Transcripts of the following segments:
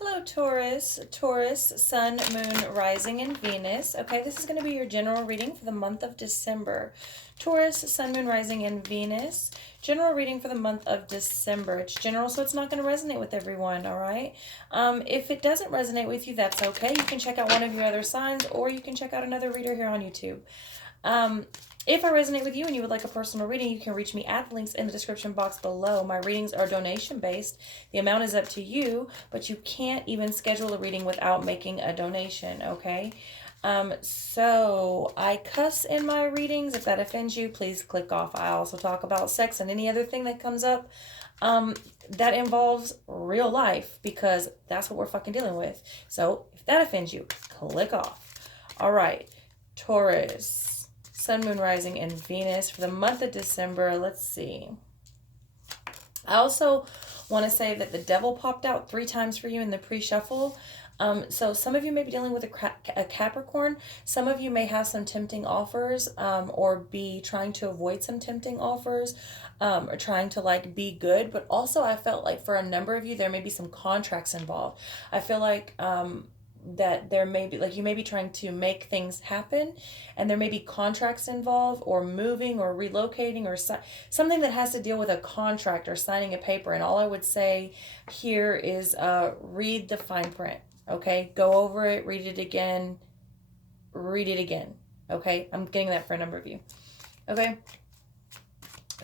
Hello, Taurus. Taurus, Sun, Moon, Rising, and Venus. Okay, this is going to be your general reading for the month of December. Taurus, Sun, Moon, Rising, and Venus. General reading for the month of December. It's general, so it's not going to resonate with everyone, all right? If it doesn't resonate with you, that's okay. You can check out one of your other signs, or you can check out another reader here on YouTube. If I resonate with you and you would like a personal reading, you can reach me at the links in the description box below. My readings are donation based. The amount is up to you, but you can't even schedule a reading without making a donation, okay? So I cuss in my readings. If that offends you, please click off. I also talk about sex and any other thing that comes up that involves real life, because that's what we're fucking dealing with. So if that offends you, click off. All right, Taurus. Sun, Moon, Rising, and Venus for the month of December. Let's see. I also want to say that the devil popped out 3 times for you in the pre-shuffle. So some of you may be dealing with a Capricorn. Some of you may have some tempting offers, or be trying to avoid some tempting offers, or trying to like be good. But also I felt like for a number of you, there may be some contracts involved. I feel like that there may be, like, you may be trying to make things happen, and there may be contracts involved, or moving or relocating, or something that has to deal with a contract or signing a paper. And all I would say here is read the fine print, okay? Go over it, read it again, okay? I'm getting that for a number of you, okay?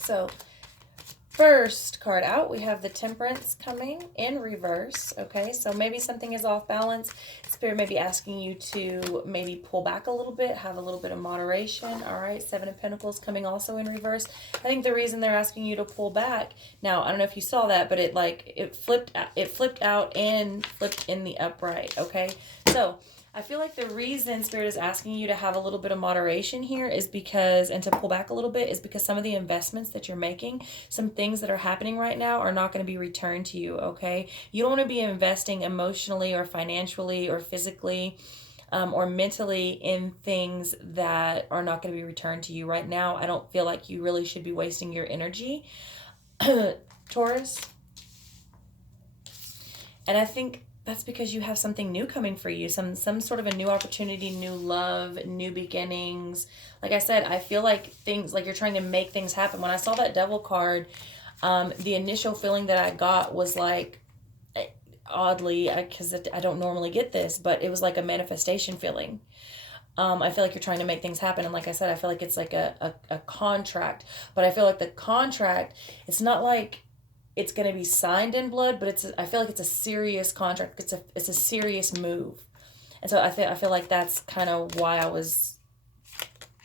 So first card out, we have the Temperance coming in reverse, okay? So maybe something is off balance. Spirit may be asking you to maybe pull back a little bit, have a little bit of moderation, all right? 7 of Pentacles coming also in reverse. I think the reason they're asking you to pull back, now, I don't know if you saw that, but it flipped out and flipped in the upright, okay? So I feel like the reason Spirit is asking you to have a little bit of moderation here is because, and to pull back a little bit, is because some of the investments that you're making, some things that are happening right now are not going to be returned to you, okay? You don't want to be investing emotionally or financially or physically or mentally in things that are not going to be returned to you right now. I don't feel like you really should be wasting your energy, Taurus. And I think that's because you have something new coming for you, some sort of a new opportunity, new love, new beginnings. Like I said, I feel like things, like you're trying to make things happen. When I saw that devil card, the initial feeling that I got was like, oddly, because I don't normally get this, but it was like a manifestation feeling. I feel like you're trying to make things happen. And like I said, I feel like it's like a contract. But I feel like the contract, it's not like it's going to be signed in blood, but I feel like it's a serious contract. It's a serious move. And so I feel like that's kind of why I was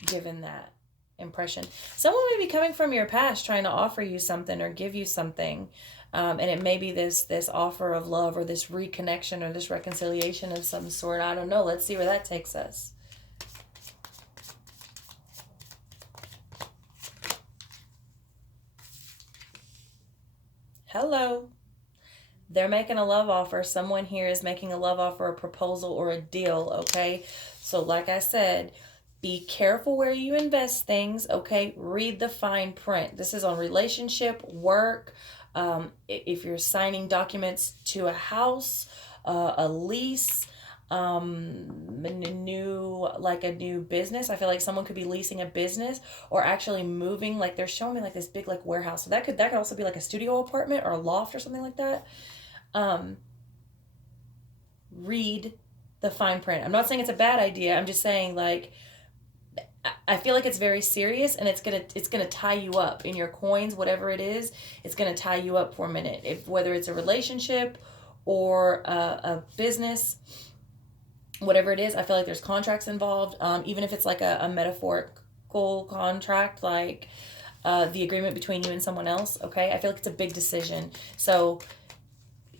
given that impression. Someone may be coming from your past trying to offer you something or give you something. And it may be this offer of love, or this reconnection, or this reconciliation of some sort. I don't know. Let's see where that takes us. Hello. They're making a love offer. Someone here is making a love offer, a proposal, or a deal, okay? So like I said, be careful where you invest things, okay? Read the fine print. This is on relationship, work, if you're signing documents to a house, a lease, a new business. I feel like someone could be leasing a business, or actually moving. Like they're showing me like this big like warehouse. So that could also be like a studio apartment or a loft or something like that. Read the fine print. I'm not saying it's a bad idea. I'm just saying, like, I feel like it's very serious, and it's gonna tie you up in your coins, whatever it is. It's gonna tie you up for a minute. If whether it's a relationship or a business, whatever it is, I feel like there's contracts involved. Even if it's like a metaphorical contract, like the agreement between you and someone else. Okay, I feel like it's a big decision. So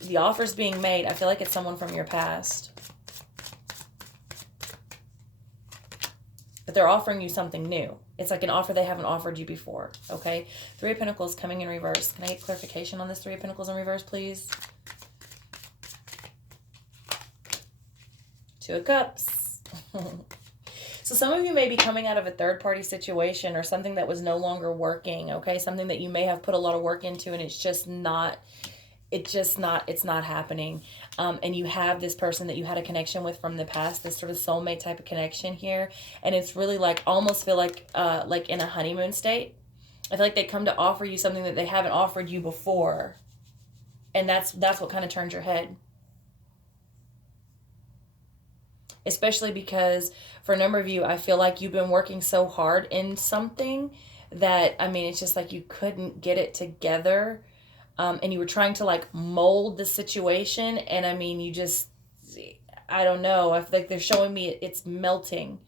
the offer's being made. I feel like it's someone from your past. But they're offering you something new. It's like an offer they haven't offered you before, okay? 3 of Pentacles coming in reverse. Can I get clarification on this 3 of Pentacles in reverse, please? 2 of Cups. So some of you may be coming out of a third-party situation, or something that was no longer working, okay? Something that you may have put a lot of work into, and it's just not it's not happening. And you have this person that you had a connection with from the past, this sort of soulmate type of connection here. And it's really like, almost feel like in a honeymoon state. I feel like they come to offer you something that they haven't offered you before. And that's what kind of turns your head. Especially because for a number of you, I feel like you've been working so hard in something that, I mean, it's just like you couldn't get it together. And you were trying to like mold the situation. And I mean, you just, I don't know. I feel like they're showing me it's melting.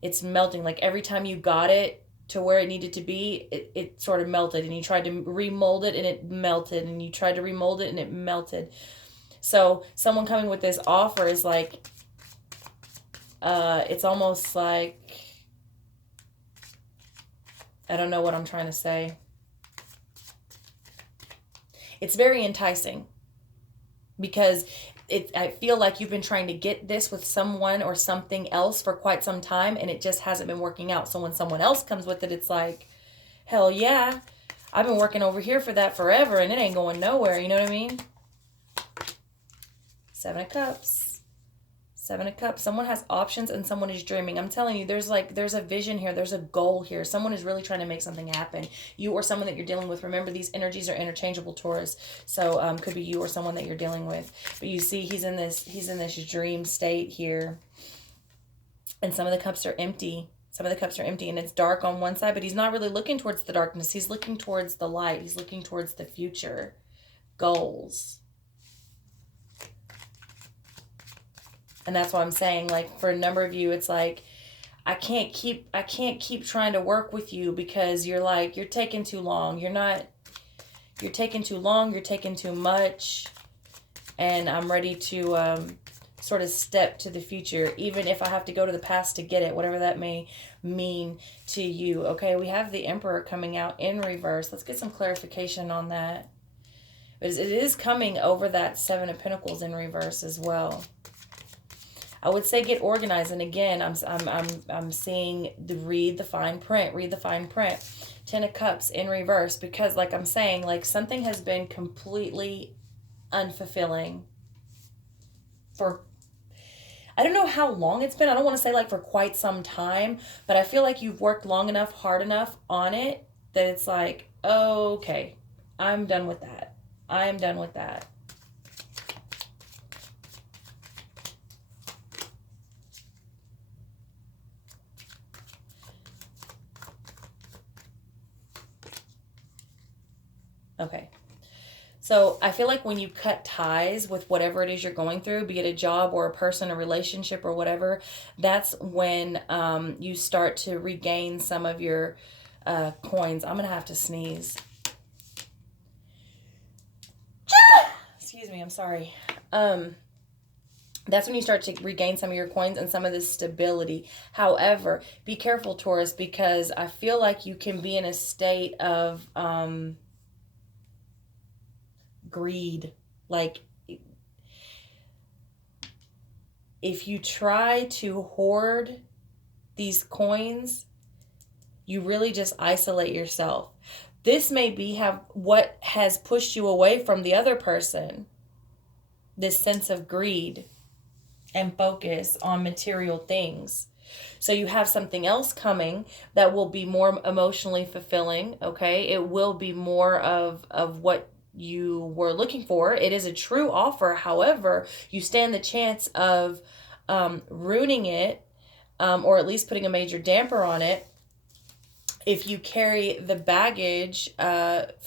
It's melting. Like every time you got it to where it needed to be, it sort of melted. And you tried to remold it and it melted. And you tried to remold it and it melted. So someone coming with this offer is like, it's almost like, I don't know what I'm trying to say. It's very enticing because I feel like you've been trying to get this with someone or something else for quite some time and it just hasn't been working out. So when someone else comes with it, it's like, hell yeah, I've been working over here for that forever and it ain't going nowhere. You know what I mean? Seven of Cups. Seven of Cups. Someone has options and someone is dreaming. I'm telling you, there's a vision here. There's a goal here. Someone is really trying to make something happen. You or someone that you're dealing with. Remember, these energies are interchangeable, Taurus. So could be you or someone that you're dealing with. But you see, he's in this dream state here. And some of the cups are empty. Some of the cups are empty and it's dark on one side, but he's not really looking towards the darkness. He's looking towards the light. He's looking towards the future. Goals. And that's what I'm saying. Like for a number of you, it's like, I can't keep trying to work with you because you're taking too long. You're taking too long. You're taking too much. And I'm ready to sort of step to the future, even if I have to go to the past to get it, whatever that may mean to you. Okay, we have the Emperor coming out in reverse. Let's get some clarification on that. It is coming over that Seven of Pentacles in reverse as well. I would say get organized. And again, I'm seeing read the fine print. Read the fine print. Ten of Cups in reverse. Because like I'm saying, like something has been completely unfulfilling for, I don't know how long it's been. I don't want to say like for quite some time. But I feel like you've worked long enough, hard enough on it that it's like, oh, okay, I'm done with that. I am done with that. Okay. So I feel like when you cut ties with whatever it is you're going through, be it a job or a person, a relationship or whatever, that's when you start to regain some of your coins. I'm going to have to sneeze. Excuse me, I'm sorry. That's when you start to regain some of your coins and some of this stability. However, be careful, Taurus, because I feel like you can be in a state of greed. Like if you try to hoard these coins, you really just isolate yourself. This may be what has pushed you away from the other person. This sense of greed and focus on material things. So you have something else coming that will be more emotionally fulfilling, okay? It will be more of what you were looking for. It is a true offer. However, you stand the chance of ruining it or at least putting a major damper on it if you carry the baggage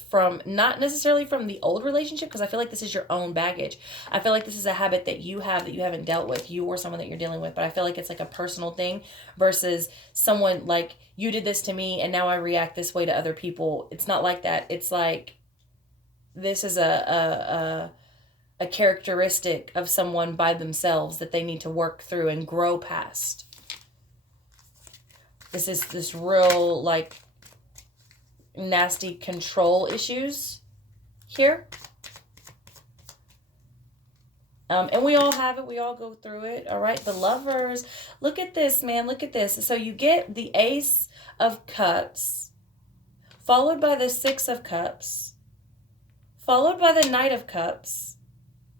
from, not necessarily from the old relationship, because I feel like this is your own baggage. I feel like this is a habit that you have that you haven't dealt with, you or someone that you're dealing with, but I feel like it's like a personal thing versus someone like, you did this to me and now I react this way to other people. It's not like that. It's like, this is a characteristic of someone by themselves that they need to work through and grow past. This is this real, like, nasty control issues here. And we all have it. We all go through it. All right. The Lovers. Look at this, man. Look at this. So you get the Ace of Cups, followed by the Six of Cups, followed by the Knight of Cups,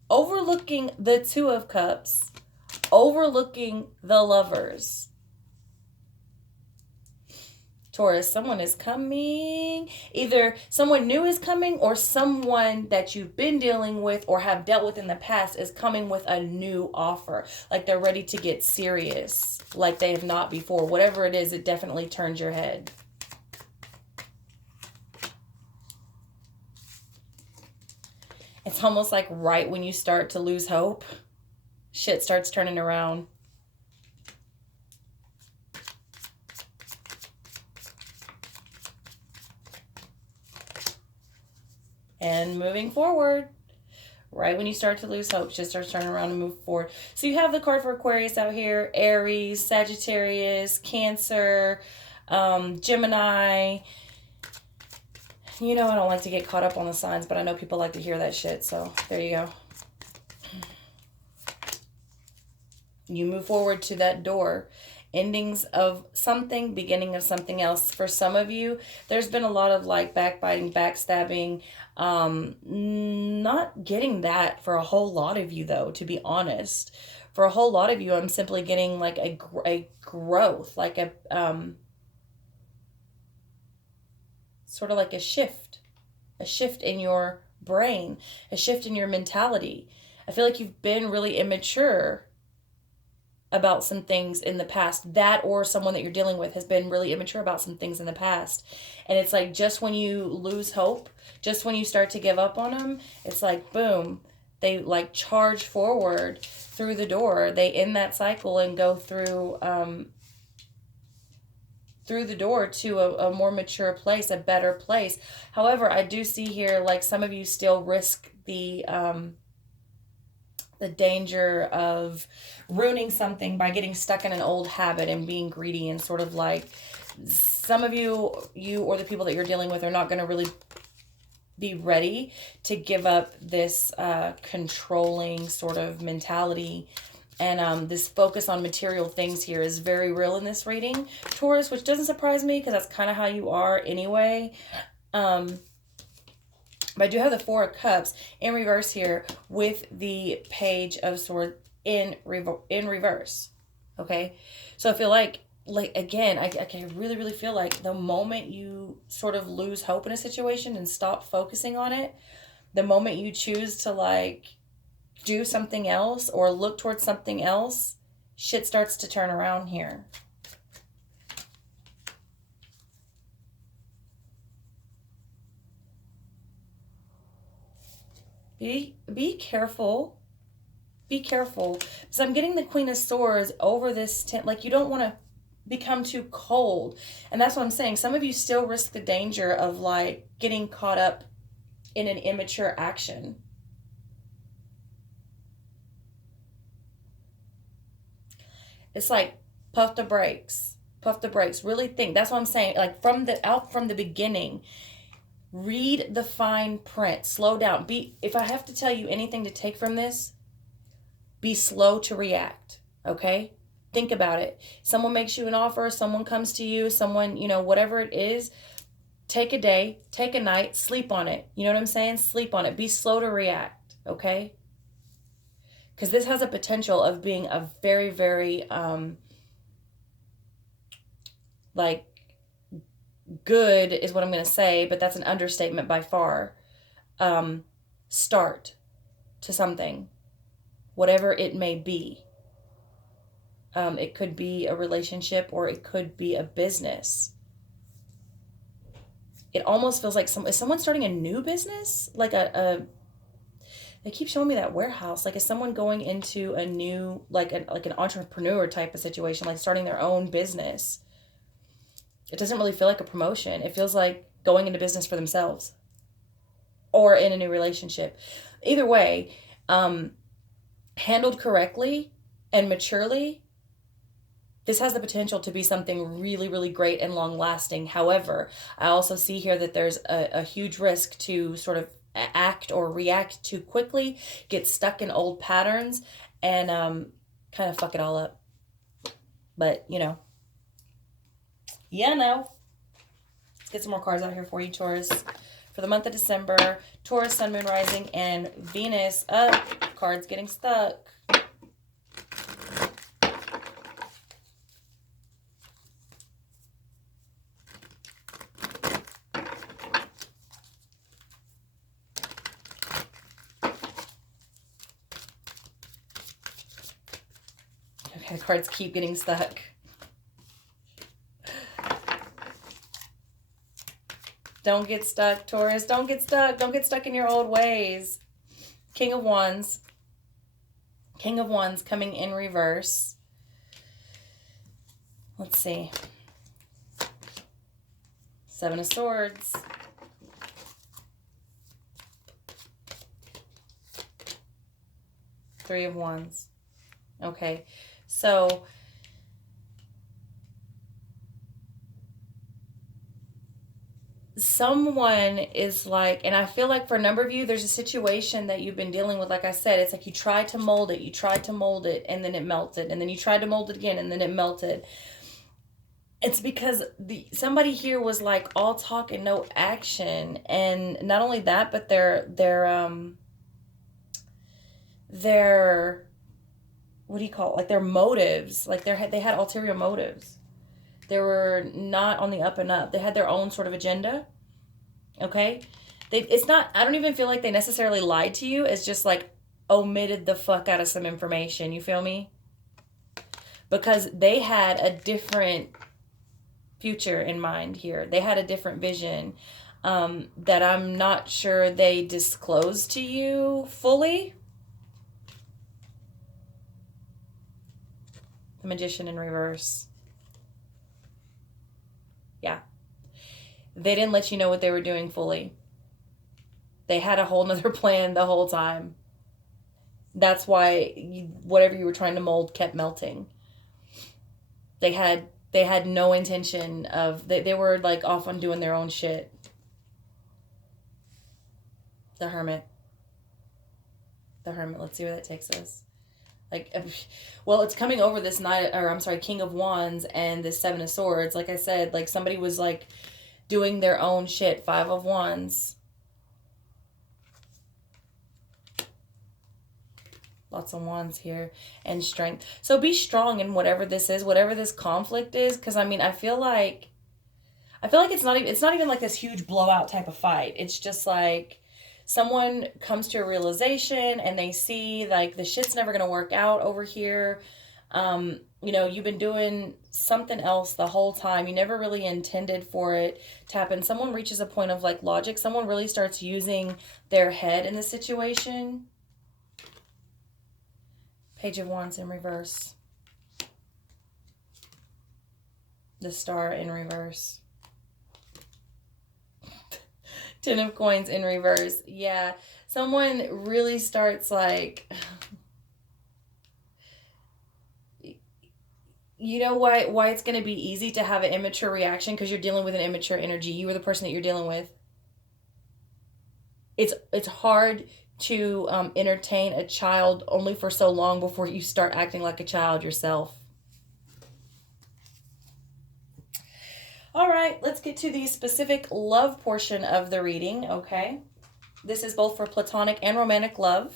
overlooking the Two of Cups, overlooking the Lovers. Taurus, someone is coming. Either someone new is coming or someone that you've been dealing with or have dealt with in the past is coming with a new offer. Like they're ready to get serious like they have not before. Whatever it is, it definitely turns your head. It's almost like right when you start to lose hope, shit starts turning around. And moving forward, right when you start to lose hope, shit starts turning around and move forward. So you have the card for Aquarius out here, Aries, Sagittarius, Cancer, Gemini. You know I don't like to get caught up on the signs, but I know people like to hear that shit, so there you go. You move forward to that door. Endings of something, beginning of something else. For some of you, there's been a lot of like backbiting, backstabbing. Not getting that for a whole lot of you though, to be honest. For a whole lot of you, I'm simply getting like a growth, like a sort of like a shift in your brain, a shift in your mentality. I feel like you've been really immature about some things in the past. That or someone that you're dealing with has been really immature about some things in the past. And it's like just when you lose hope, just when you start to give up on them, it's like boom, they like charge forward through the door. They end that cycle and go through the door to a more mature place, a better place. However, I do see here like some of you still risk the danger of ruining something by getting stuck in an old habit and being greedy, and sort of like some of you or the people that you're dealing with are not going to really be ready to give up this controlling sort of mentality. And this focus on material things here is very real in this reading, Taurus, which doesn't surprise me because that's kind of how you are anyway. But I do have the Four of Cups in reverse here with the Page of Swords in reverse. Okay? So I feel like again, I really, really feel like the moment you sort of lose hope in a situation and stop focusing on it, the moment you choose to like do something else or look towards something else, shit starts to turn around here. Be careful. Be careful. So I'm getting the Queen of Swords over this like you don't want to become too cold. And that's what I'm saying. Some of you still risk the danger of like getting caught up in an immature action. It's like puff the brakes. Puff the brakes. Really think. That's what I'm saying. Like from the beginning, read the fine print. Slow down. If I have to tell you anything to take from this, be slow to react. Okay? Think about it. Someone makes you an offer, someone comes to you, someone, whatever it is, take a day, take a night, sleep on it. You know what I'm saying? Sleep on it. Be slow to react. Okay? Because this has a potential of being a very, very, like, good is what I'm going to say, but that's an understatement by far. Start to something, whatever it may be. It could be a relationship or it could be a business. It almost feels like is someone starting a new business? Like they keep showing me that warehouse. Like is someone going into a new, like an entrepreneur type of situation, like starting their own business? It doesn't really feel like a promotion. It feels like going into business for themselves or in a new relationship. Either way, handled correctly and maturely, this has the potential to be something really, really great and long lasting. However, I also see here that there's a huge risk to sort of act or react too quickly, get stuck in old patterns, and kind of fuck it all up. But, Let's get some more cards out here for you, Taurus. for the month of December. Taurus, Sun, Moon, Rising, and Venus. Up. Cards getting stuck. Okay, cards keep getting stuck. Don't get stuck, Taurus. Don't get stuck. Don't get stuck in your old ways. King of Wands. King of Wands coming in reverse. Let's see. Seven of Swords. Three of Wands. Okay, so someone is like, and I feel like for a number of you, there's a situation that you've been dealing with. Like I said, it's like you tried to mold it, and then it melted, and then you tried to mold it again, and then it melted. It's because somebody here was like all talk and no action, and not only that, but their what do you call it? Like their motives, like they had ulterior motives. They were not on the up and up. They had their own sort of agenda. Okay? It's not, I don't even feel like they necessarily lied to you. It's just like omitted the fuck out of some information. You feel me? Because they had a different future in mind here. They had a different vision that I'm not sure they disclosed to you fully. The Magician in reverse. Yeah. They didn't let you know what they were doing fully. They had a whole nother plan the whole time. That's why whatever you were trying to mold kept melting. They had no intention of, they were like off on doing their own shit. The Hermit. The Hermit. Let's see where that takes us. Like, well, it's coming over this King of Wands and this Seven of Swords. Like I said, like somebody was like doing their own shit. Five of Wands. Lots of wands here. And strength. So be strong in whatever this is, whatever this conflict is. Because, I mean, I feel like it's not even like this huge blowout type of fight. It's just like someone comes to a realization and they see like the shit's never going to work out over here. You know, you've been doing something else the whole time. You never really intended for it to happen. Someone reaches a point of like logic. Someone really starts using their head in the situation. Page of Wands in reverse. The Star in reverse. Ten of Coins in reverse. Yeah. Someone really starts like, you know why it's going to be easy to have an immature reaction? Because you're dealing with an immature energy. You are the person that you're dealing with. It's hard to entertain a child only for so long before you start acting like a child yourself. All right, let's get to the specific love portion of the reading, okay? This is both for platonic and romantic love.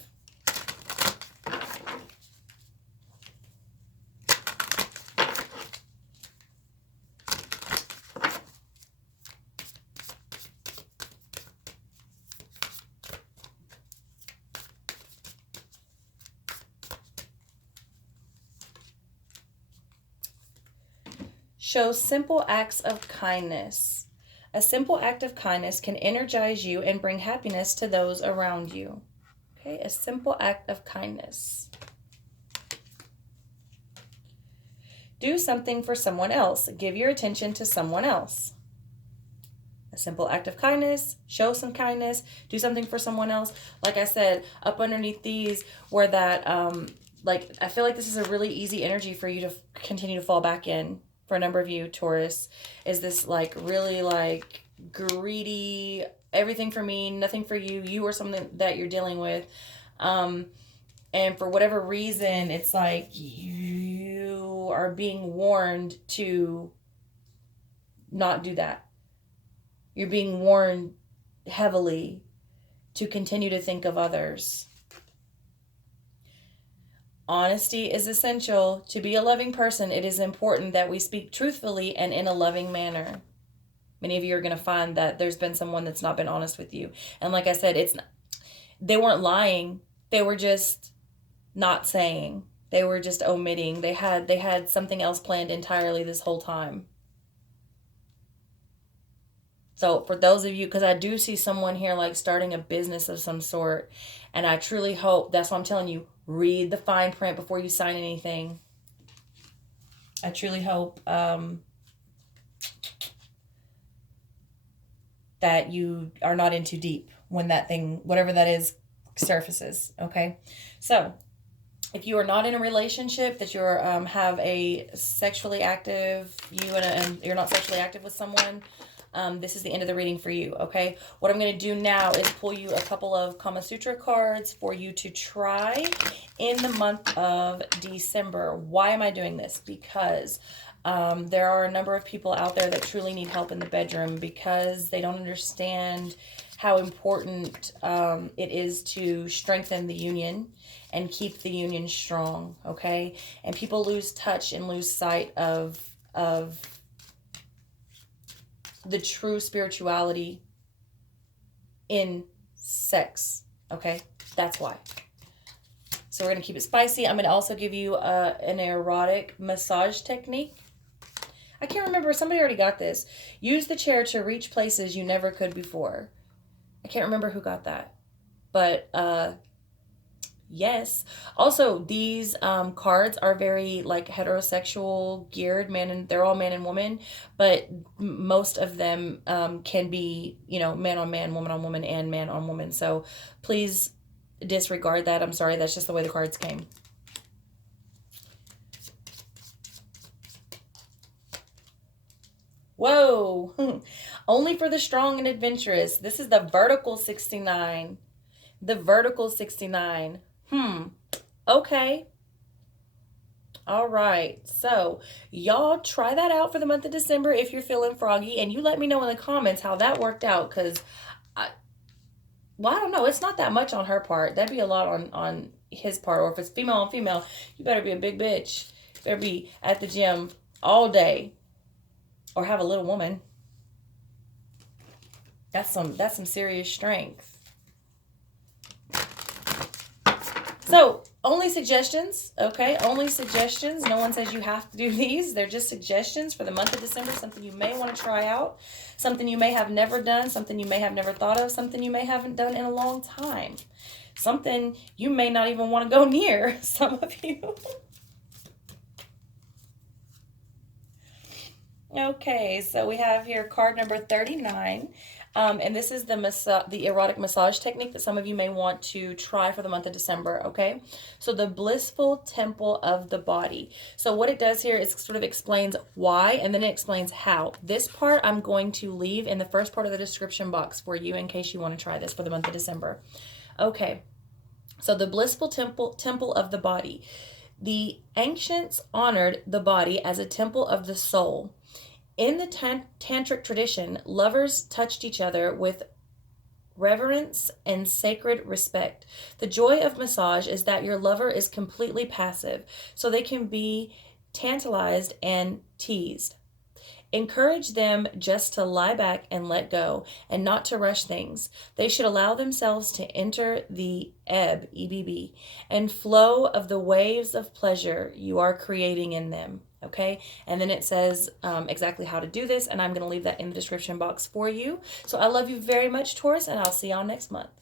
Show simple acts of kindness. A simple act of kindness can energize you and bring happiness to those around you. Okay, a simple act of kindness. Do something for someone else. Give your attention to someone else. A simple act of kindness. Show some kindness. Do something for someone else. Like I said, up underneath these where that, like, I feel like this is a really easy energy for you to continue to fall back in. For a number of you, Taurus, is this like really like greedy, everything for me, nothing for you, you or something that you're dealing with. And for whatever reason, it's like you are being warned to not do that. You're being warned, heavily to continue to think of others. Honesty is essential. To be a loving person, it is important that we speak truthfully and in a loving manner. Many of you are going to find that there's been someone that's not been honest with you. And like I said, they weren't lying. They were just not saying. They were just omitting. They had something else planned entirely this whole time. So for those of you, because I do see someone here like starting a business of some sort, and I truly hope, that's what I'm telling you, read the fine print before you sign anything. I truly hope that you are not in too deep when that thing, whatever that is, surfaces, okay? So if you are not in a relationship, that you're have a sexually active, and you're not sexually active with someone, this is the end of the reading for you, okay? What I'm going to do now is pull you a couple of Kama Sutra cards for you to try in the month of December. Why am I doing this? Because there are a number of people out there that truly need help in the bedroom because they don't understand how important it is to strengthen the union and keep the union strong, okay? And people lose touch and lose sight of the true spirituality in sex, okay? That's why. So we're going to keep it spicy. I'm going to also give you an erotic massage technique. I can't remember. Somebody already got this. Use the chair to reach places you never could before. I can't remember who got that. But yes. Also, these cards are very like heterosexual geared, they're all man and woman, but most of them can be, you know, man on man, woman on woman, and man on woman. So please disregard that. I'm sorry, that's just the way the cards came. Whoa. Only for the strong and adventurous. This is the vertical 69. The vertical 69. Okay. All right. So y'all try that out for the month of December if you're feeling froggy, and you let me know in the comments how that worked out, because I don't know. It's not that much on her part. That'd be a lot on his part. Or if it's female on female, you better be a big bitch. You better be at the gym all day. Or have a little woman. That's some serious strength. So, only suggestions, okay? Only suggestions. No one says you have to do these. They're just suggestions for the month of December, something you may want to try out, something you may have never done, something you may have never thought of, something you may haven't done in a long time, something you may not even want to go near, some of you. Okay, so we have here card number 39. And this is the erotic massage technique that some of you may want to try for the month of December, okay? So the blissful temple of the body. So what it does here is sort of explains why, and then it explains how. This part I'm going to leave in the first part of the description box for you in case you want to try this for the month of December. Okay, so the blissful temple of the body. The ancients honored the body as a temple of the soul. In the tantric tradition, lovers touched each other with reverence and sacred respect. The joy of massage is that your lover is completely passive, so they can be tantalized and teased. Encourage them just to lie back and let go, and not to rush things. They should allow themselves to enter the ebb, EBB, and flow of the waves of pleasure you are creating in them. Okay, and then it says exactly how to do this, and I'm going to leave that in the description box for you. So I love you very much, Taurus, and I'll see y'all next month.